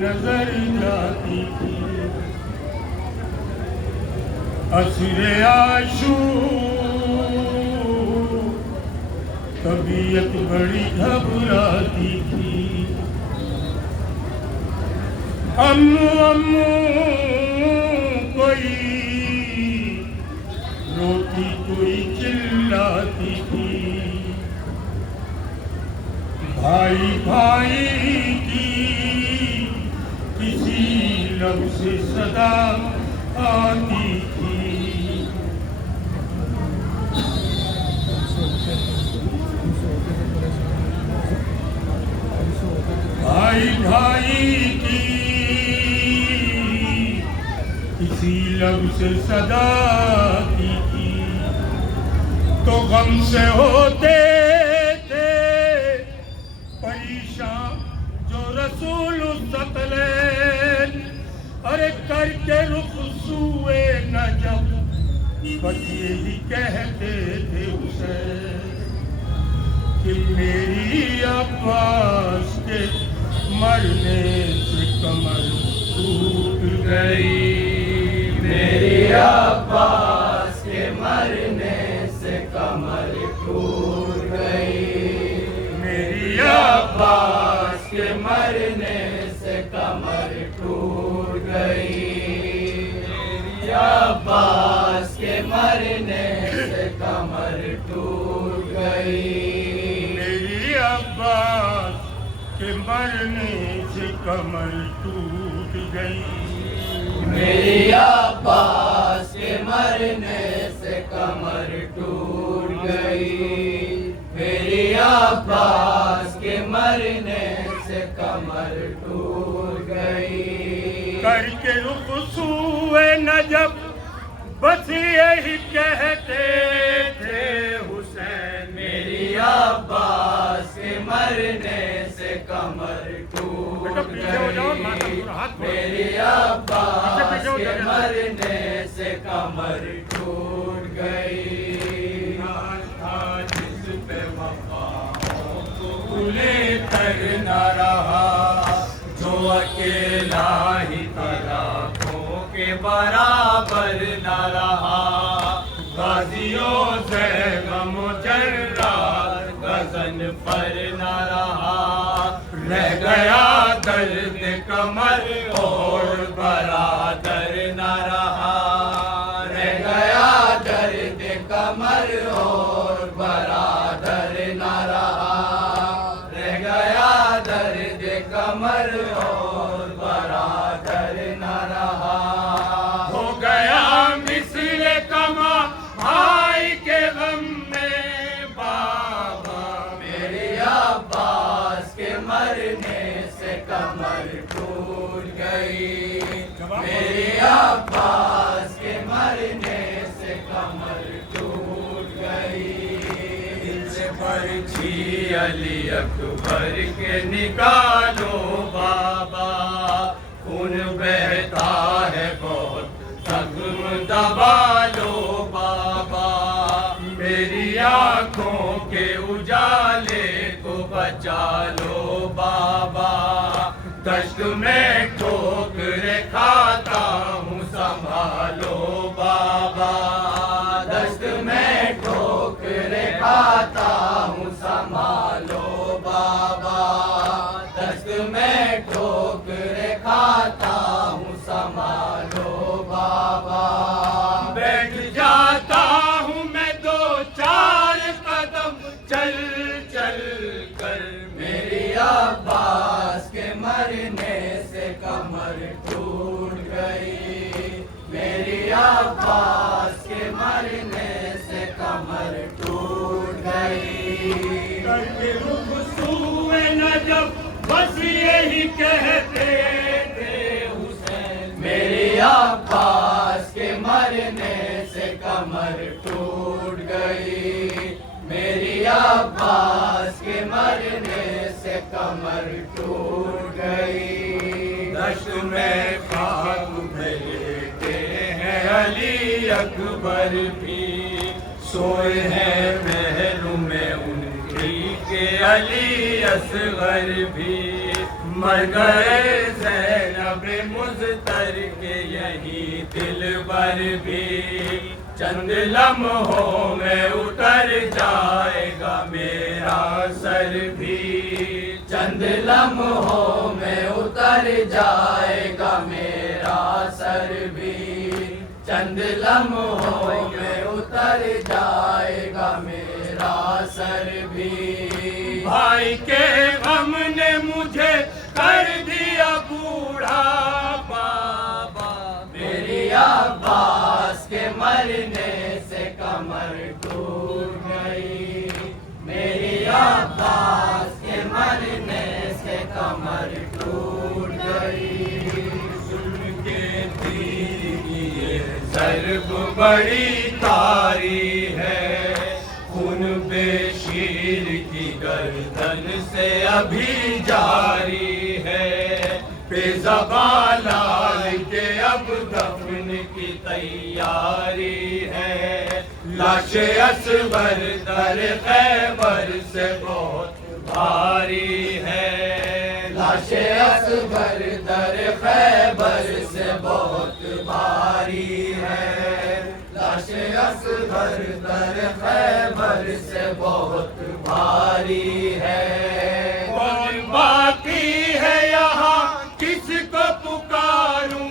نظر جاتی تھی عصر عاشور طبیعت بڑی گھبراتی تھی امو کوئی روتی کوئی چلاتی تھی بھائی بھائی کی کسی لب سے صدا آتی تھی بھائی بھائی کی کسی لب سے صدا آتی تھی تو غم سے ہوتے تھے پریشان جو رسول الثقلین ارے کر کے رخ سوئے نجف بس یہی کہتے تھے اسے کہ میری عباس کے مرنے سے کمر ٹوٹ گئی میری عباس کے مرنے سے کمر ٹوٹ گئی میری عباس کے مرنے سے کمر ٹوٹ گئی میری عباس کے مرنے سے کمر ٹوٹ گئی میری عباس کے مرنے سے کمر ٹوٹ گئی میری عباس کے مرنے سے کمر ٹوٹ گئی میری عباس کے مرنے سے کمر ٹوٹ گئی کر کے رخ سوئے نجف بس یہی کہتے تھے حسین میری عباس کے مرنے سے کمر ٹوٹ گئی میری عباس کے مرنے سے کمر ٹوٹ گئی تھا جس پہ وفاؤں کو بھولے کر نہ رہا جو اکیلا ہی تھا لاکھوں کے برابر نہ رہا غازیوں سے غم و جرات غزن پر نہ رہا رہ گیا درد کمر اور برادر نہ رہا رہ گیا درد کمر اور برادر نہ رہا رہ گیا درد کمر اور برادر نہ رہا ہو گیا مثل کما بھائی کے غم میں بابا میری عباس کے مرنے سے کمر ٹوٹ گئی میری عباس کے مرنے سے کمر ٹوٹ گئی دل سے پرچھی علی اکبر کے نکالو بابا خون بہتا ہے بہت زخم دبا لو بابا میری آنکھوں کے اجالے کو بچا لو بابا دشت میں ٹھوکریں کھاتا ہوں سنبھالو بابا دست میں ٹھوکریں کھاتا ہوں سنبھالو بابا دست میں ٹھوکریں کھاتا ہوں سنبھالو بابا بیٹھ جاتا ہوں میں دو چار قدم چل چل کر میری عباس کے مرنے سے کمر ٹوٹ گئی میری عباس کے مرنے سے کمر ٹوٹ گئی کر کے رخ سوئے نجف بس یہی کہتے تھے حسین میری عباس کے مرنے سے کمر ٹوٹ گئی میری عباس کے مرنے سے کمر ٹوٹ گئی دشت میں خاک بھیجتے ہیں علی اکبر بھی سوئے ہیں محل میں ان کی کہ علی اصغر بھی مر گئے، زینب مضطر کے یہی دلبر بھی، چند لمحوں میں اتر جائے گا میرا سر بھی، چند لمحوں میں اتر جائے گا میرا سر بھی، چند لمحوں میں اتر جائے گا میرا سر بھی۔ بھائی کے غم نے مجھے کر دیا بوڑھا بابا، میری عباس کے مرنے سے کمر ٹوٹ گئی، میری عباس کے مرنے سے کمر ٹوٹ گئی۔ ظلم کے تیر کی یہ ضرب بڑی طاری ہے، خون بے شیر کی گردن سے ابھی جاری ہے، بے زبان لال کے اب دفن کی تیاری ہے، لاش اصغر در خیبر سے بہت بھاری ہے، لاش اصغر در خیبر سے بہت بھاری ہے، لاش اصغر در خیبر سے بہت بھاری ہے۔ کون باقی ہے یہاں کس کو پکاروں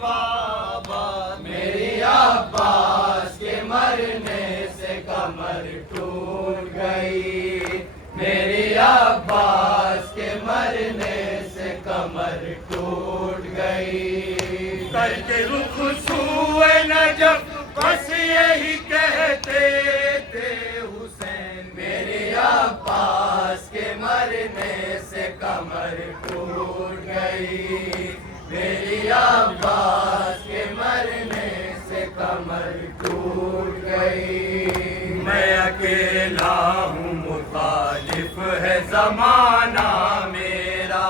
بابا، میری عباس کے مرنے سے کمر ٹوٹ گئی، میری عباس کے مرنے سے کمر ٹوٹ گئی۔ کر کے رخ سوئے نجف بس یہی کہتے تھے حسین، میری عباس کے مرنے سے کمر ٹوٹ گئی، میری عباس کے مرنے سے کمر ٹوٹ گئی۔ میں اکیلا ہوں مخالف ہے زمانہ میرا،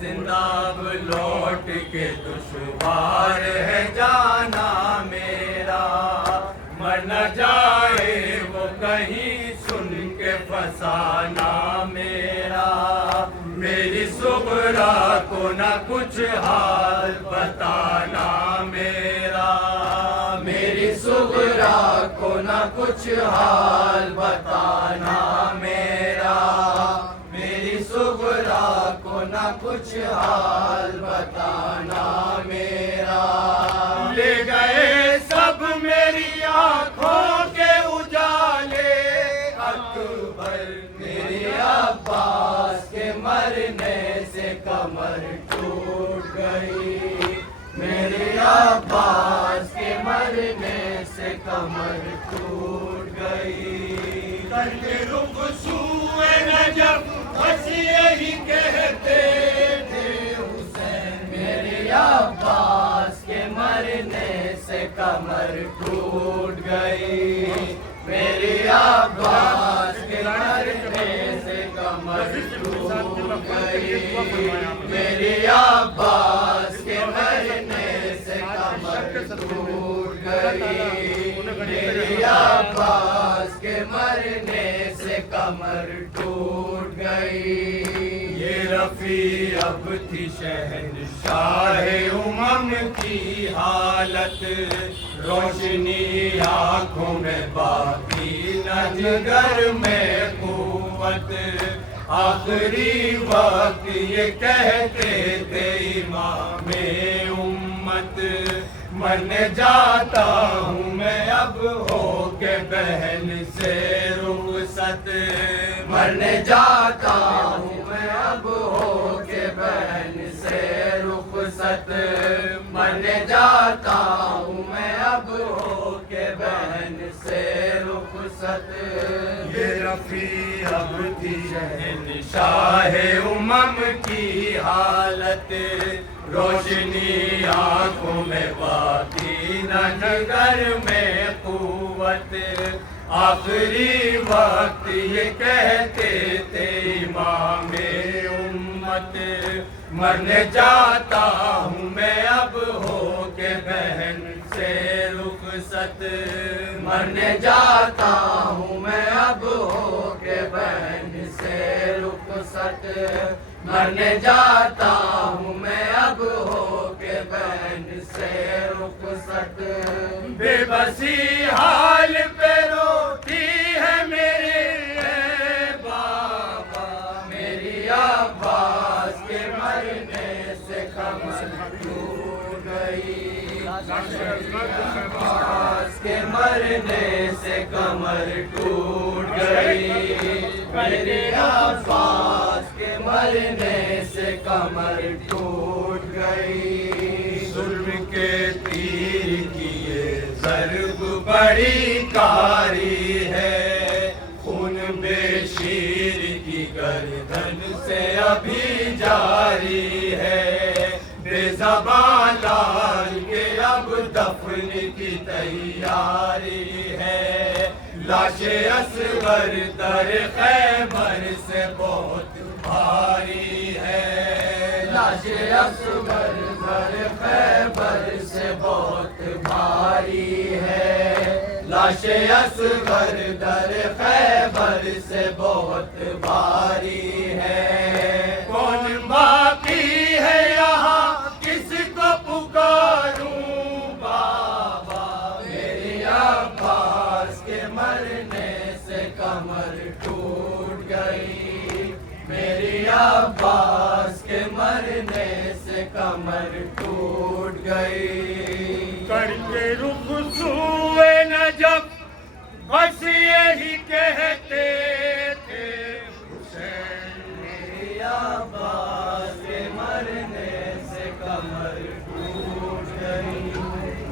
زندہ اب لوٹ کے دشوار ہے جانا میرا، مر نہ جائے وہ کہیں سن کے فسانہ میرا، میری صغرا کو نہ کچھ حال بتانا میرا، میری صغرا کو نہ کچھ حال بتانا میرا، میری صغرا کو نہ کچھ حال بتانا میرا۔ لے گئے سب میری آنکھوں کے اجالے اکبر، میری عباس کے مرنے سے کمر ٹوٹ گئی، میری عباس کے مرنے سے کمر ٹوٹ گئی۔ کر کے رخ سوئے نجف بس یہی کہتے تھے حسین، میری عباس کے مرنے سے کمر ٹوٹ گئی، میری عباس کے مرنے سے کمر ٹوٹ گئی، میری عباس کے مرنے سے کمر ٹوٹ گئی، میری عباس کے مرنے سے کمر ٹوٹ گئی۔ یہ رفیع اب تھی شہنشاہ امم کی حالت، روشنی آنکھوں میں باقی نہ جگر میں قوت، آخری وقت یہ کہتے تھے امام امت، مرنے جاتا ہوں میں اب ہو کے بہن سے رخصت، مرنے جاتا ہوں میں اب ہو کے بہن سے رخصت، مرنے جاتا ہوں میں اب ہو کے بہن سے رخصت۔ یہ رفیع اب تھی شہنشاہ امم کی حالت، روشنی آنکھوں میں باقی نہ جگر میں قوت، آخری وقت یہ کہتے تھے امام امت، مرنے جاتا ہوں میں اب ہو کے بہن سے رخصت، مرنے جاتا ہوں میں اب ہو کے بہن سے رخصت مرنے جاتا ہوں میں اب ہو کے بہن سے رخصت بے بسی حال پہ روتی ہے میرے اے بابا میری عباس کے مرنے سے کمر ٹوٹ گئی عباس کے مرنے سے کمر ٹوٹ گئی میرے عباس کے مرنے سے کمر ٹوٹ گئی ظلم کے تیر کی یہ ضرب بڑی کاری ہے خون بے شیر کی گردن سے ابھی جاری ہے بے زبان لال کے اب دفن کی تیاری ہے لاش اصغر در خیبر سے بہت بھاری ہے لاش اصغر در خیبر سے بہت بھاری ہے لاش اصغر در خیبر سے بہت بھاری ہے کون باقی ہے یہاں کس کو پکاروں بابا میری عباس کے مرنے سے کمر ٹوٹ گئی میری عباس کے مرنے سے کمر ٹوٹ گئی کر کے رخ سوئے نجف بس یہی کہتے